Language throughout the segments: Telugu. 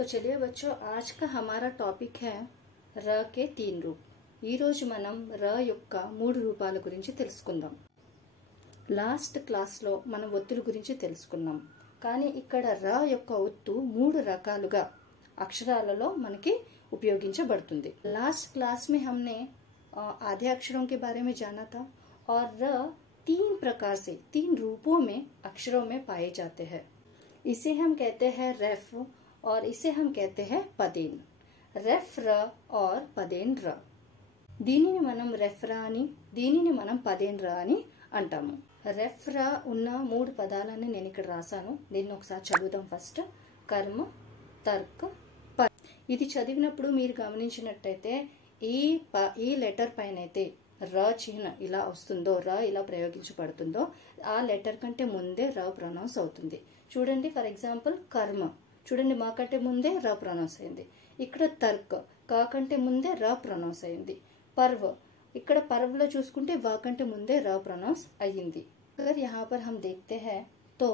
तो चलिए बच्चों, आज का हमारा टॉपिक है र के तीन रूप। ఈ రోజు మనం ర యొక్క మూడు రూపాల గురించి తెలుసుకుందాం। లాస్ట్ క్లాస్ లో మనం ఒత్తుల గురించి తెలుసుకున్నాం, కానీ ఇక్కడ ర యొక్క ఒత్తు మూడు రకాలుగా అక్షరాలలో మనకి ఉపయోగించబడుతుంది। लास्ट क्लास में हमने आधे अक्षरों के बारे में जाना था और र तीन प्रकार से तीन रूपों में अक्षरों में पाए जाते हैं। इसे हम कहते हैं रेफ और इसे हम कहते हैं पदेन। रेफ र और पदेन र। దీనిని మనం రెఫ్ రా అని, దీనిని మనం పదేన్ రా అని అంటాము। రెఫ్ రా ఉన్న మూడు పదాలని నేను ఇక్కడ రాశాను, దీన్ని ఒకసారి చదువుదాం। ఫస్ట్ కర్మ, తర్క్, పద్। ఇది చదివినప్పుడు మీరు గమనించినట్టయితే ఈ లెటర్ పైన అయితే ర చిహ్న ఇలా వస్తుందో, ర ఇలా ప్రయోగించబడుతుందో, ఆ లెటర్ కంటే ముందే ర ప్రొనౌన్స్ అవుతుంది। చూడండి, ఫర్ ఎగ్జాంపుల్ కర్మ, చూడండి మా కంటే ముందే ర ప్రొనౌన్స్ అయింది। ఇక్కడ తర్క్, కా కంటే ముందే ర ప్రొనౌన్స్ అయింది। पर्व, ఇక్కడ पर्व చూసుకుంటే वा కంటే ముందే र प्रोनाउंस अयिंदी। अगर यहाँ पर हम देखते हैं तो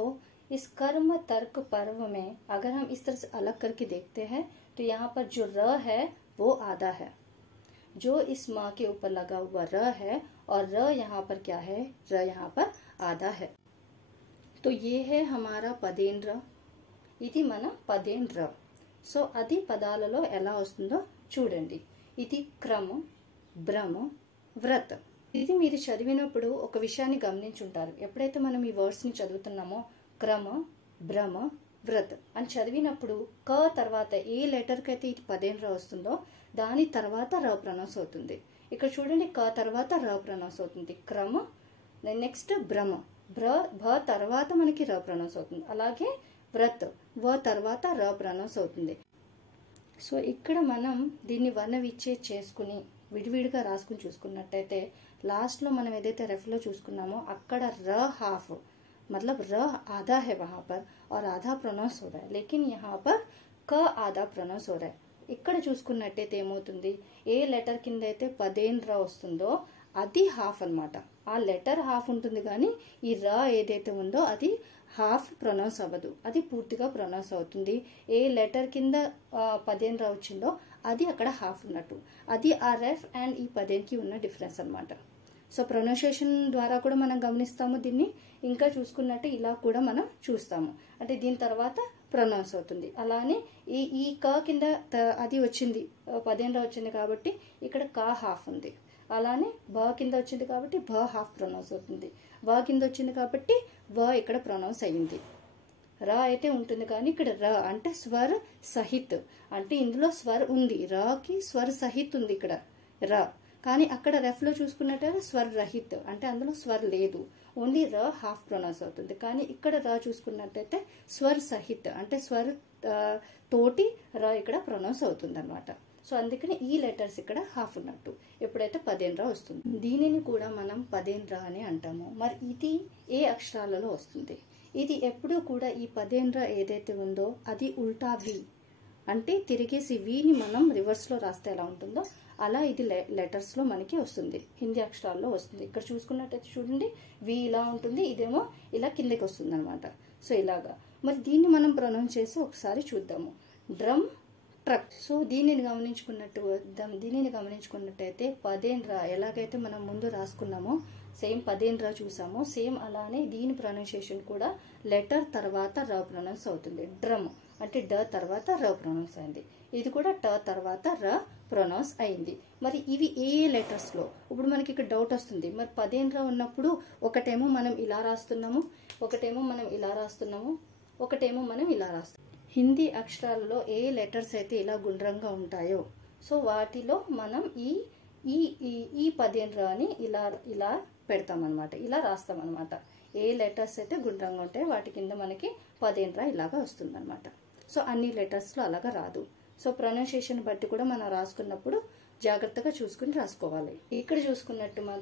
इस कर्म तर्क पर्व में अगर हम इस तरह से अलग करके देखते हैं तो यहाँ पर जो र है वो आधा है, जो इस माँ के ऊपर लगा हुआ र है, और र यहाँ पर क्या है, र यहाँ पर आधा है। तो ये है हमारा पदेन र। ఇది మన పదేన్ ర। సో అది పదాలలో ఎలా వస్తుందో చూడండి। ఇది క్రమ, భ్రమ, వ్రత। ఇది మీరు చదివినప్పుడు ఒక విషయాన్ని గమనించుంటారు, ఎప్పుడైతే మనం ఈ వర్డ్స్ ని చదువుతున్నామో క్రమ, భ్రమ, వ్రత అని చదివినప్పుడు క తర్వాత ఏ లెటర్ కి అయితే ఇది పదేన్ ర వస్తుందో దాని తర్వాత ర ప్రొనౌన్స్ అవుతుంది। ఇక్కడ చూడండి, క తర్వాత ర ప్రొనౌన్స్ అవుతుంది, క్రమ, నెక్స్ట్ భ్రమ, భ తర్వాత మనకి ర ప్రొనౌన్స్ అవుతుంది, అలాగే వ్రత, వ తర్వాత ర ప్రొనౌన్స్ అవుతుంది। సో ఇక్కడ మనం దీన్ని వర్ణ విచ్ఛేద్ చేసుకుని విడివిడిగా రాసుకుని చూసుకున్నట్టయితే लास्ट లో మనం ఏదైతే రెఫ్ లో చూసుకున్నామో అక్కడ र हाफ मतलब र आधा है वहां पर और आधा प्रोनाउंस हो रहा है, लेकिन यहाँ पर क आधा प्रोनाउंस हो रहा है। ఇక్కడ చూసుకున్నట్టయితే ఏమవుతుంది, ఏ లెటర్ కింద అయితే పదేన్ ర వస్తుందో అది హాఫ్ అన్నమాట। ఆ లెటర్ హాఫ్ ఉంటుంది, కానీ ఈ ర ఏదైతే ఉందో అది హాఫ్ ప్రొనౌన్స్ అవ్వదు, అది పూర్తిగా ప్రొనౌన్స్ అవుతుంది। ఏ లెటర్ కింద పదేన్ ర వచ్చిందో అది అక్కడ హాఫ్ ఉన్నట్టు, అది ఆ రెఫ్ అండ్ ఈ పదేన్ కి ఉన్న డిఫరెన్స్ అన్నమాట। సో ప్రొనౌన్సియేషన్ ద్వారా కూడా మనం గమనిస్తాము దీన్ని, ఇంకా చూసుకున్నట్టు ఇలా కూడా మనం చూస్తాము, అంటే దీని తర్వాత ప్రొనౌన్స్ అవుతుంది। అలానే ఈ క కింద అది వచ్చింది, పదేన్ ర వచ్చింది కాబట్టి ఇక్కడ క హాఫ్ ఉంది, అలానే బ కింద వచ్చింది కాబట్టి బ హాఫ్ ప్రొనౌన్స్ అవుతుంది, వ కింద వచ్చింది కాబట్టి వ ఇక్కడ ప్రొనౌన్స్ అయ్యింది। ర అయితే ఉంటుంది, కానీ ఇక్కడ ర అంటే స్వర్ సహిత్, అంటే ఇందులో స్వర్ ఉంది, ర కి స్వర్ సహిత్ ఉంది ఇక్కడ ర, కానీ అక్కడ రెఫ్ లో చూసుకున్నట్టయితే స్వర్ రహిత్, అంటే అందులో స్వర్ లేదు, ఓన్లీ ర హాఫ్ ప్రొనౌన్స్ అవుతుంది। కానీ ఇక్కడ ర చూసుకున్నట్టయితే స్వర్ సహిత్, అంటే స్వర్ తోటి ర ఇక్కడ ప్రొనౌన్స్ అవుతుంది అనమాట। సో అందుకని ఈ లెటర్స్ ఇక్కడ హాఫ్ ఉన్నట్టు ఎప్పుడైతే పదేన్ ర వస్తుంది, దీనిని కూడా మనం పదేన్ ర అని అంటాము। మరి ఇది ఏ అక్షరాలలో వస్తుంది, ఇది ఎప్పుడూ కూడా ఈ పదేన్ ర ఏదైతే ఉందో అది ఉల్టా వి, అంటే తిరిగేసి విని మనం రివర్స్ లో రాస్తే ఎలా ఉంటుందో అలా ఇది లెటర్స్ లో మనకి వస్తుంది, హిందీ అక్షరాల్లో వస్తుంది। ఇక్కడ చూసుకున్నట్టయితే చూడండి, వి ఇలా ఉంటుంది, ఇదేమో ఇలా కిందకి వస్తుంది అనమాట। సో ఇలాగా మరి దీన్ని మనం ప్రొనౌన్స్ చేసి ఒకసారి చూద్దాము। Drum, truck. సో దీనిని గమనించుకున్నట్టయితే పదేన్ ర ఎలాగైతే మనం ముందు రాసుకున్నామో సేమ్ పదేన్ ర చూసామో, సేమ్ అలానే దీని ప్రొనౌన్సియేషన్ కూడా లెటర్ తర్వాత ర ప్రొనౌన్స్ అవుతుంది। డ్రమ్ అంటే డ తర్వాత ర ప్రొనౌన్స్ అయింది, ఇది కూడా ట తర్వాత ర ప్రొనౌన్స్ అయింది। మరి ఇవి ఏ లెటర్స్ లో, ఇప్పుడు మనకి ఇక్కడ డౌట్ వస్తుంది, మరి పదేన్ ర ఉన్నప్పుడు ఒకటేమో మనం ఇలా రాస్తున్నాము, ఒకటేమో మనం ఇలా రాస్తున్నాము, ఒకటేమో మనం ఇలా రాస్తున్నాము। హిందీ అక్షరాలలో ఏ లెటర్స్ అయితే ఇలా గుండ్రంగా ఉంటాయో సో వాటిలో మనం ఈ పదేన్ ర అని ఇలా పెడతామన్నమాట, ఇలా రాస్తామన్నమాట। ఏ లెటర్స్ అయితే గుండ్రంగా ఉంటాయో వాటి కింద మనకి పదేన్ ర ఇలాగా వస్తుంది అనమాట। సో అన్ని లెటర్స్ లో అలాగా రాదు। సో ప్రొనౌన్సియేషన్ బట్టి కూడా మనం రాసుకున్నప్పుడు జాగ్రత్తగా చూసుకుని రాసుకోవాలి। ఇక్కడ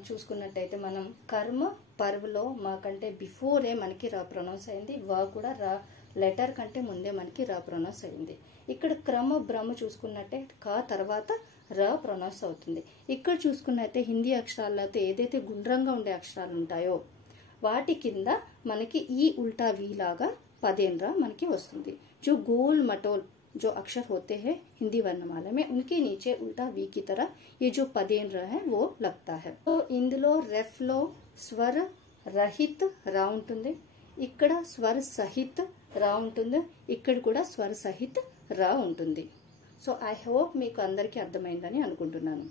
చూసుకున్నట్టయితే మనం కర్మ పర్వలో మాకంటే బిఫోరే మనకి ర ప్రొనౌన్స్ అయింది, వ కూడా ర లెటర్ కంటే ముందే మనకి ర ప్రొనౌన్స్ అయింది। ఇక్కడ క్రమ, భ్రమ చూసుకున్నట్టే క తర్వాత ర ప్రొనౌన్స్ అవుతుంది। ఇక్కడ చూసుకున్నట్టే హిందీ అక్షరాల్లో అయితే ఏదైతే గుండ్రంగా ఉండే అక్షరాలు ఉంటాయో వాటి కింద మనకి ఈ ఉల్టా వి లాగా పదేన్ ర మనకి వస్తుంది। जो गोल मटोल जो अक्षर होते हैं हिंदी वर्णमाला में, उनके नीचे उल्टा वी की तरह ये जो पदेन र है वो लगता है. तो ఇందులో రెఫ్ లో స్వర రహిత్ రా ఉంటుంది, ఇక్కడ స్వర సహిత్ రా ఉంటుంది, ఇక్కడ కూడా స్వర సహిత్ రా ఉంటుంది. సో ఐ హోప్ మీకు అందరికీ అర్థమైందని అనుకుంటున్నాను.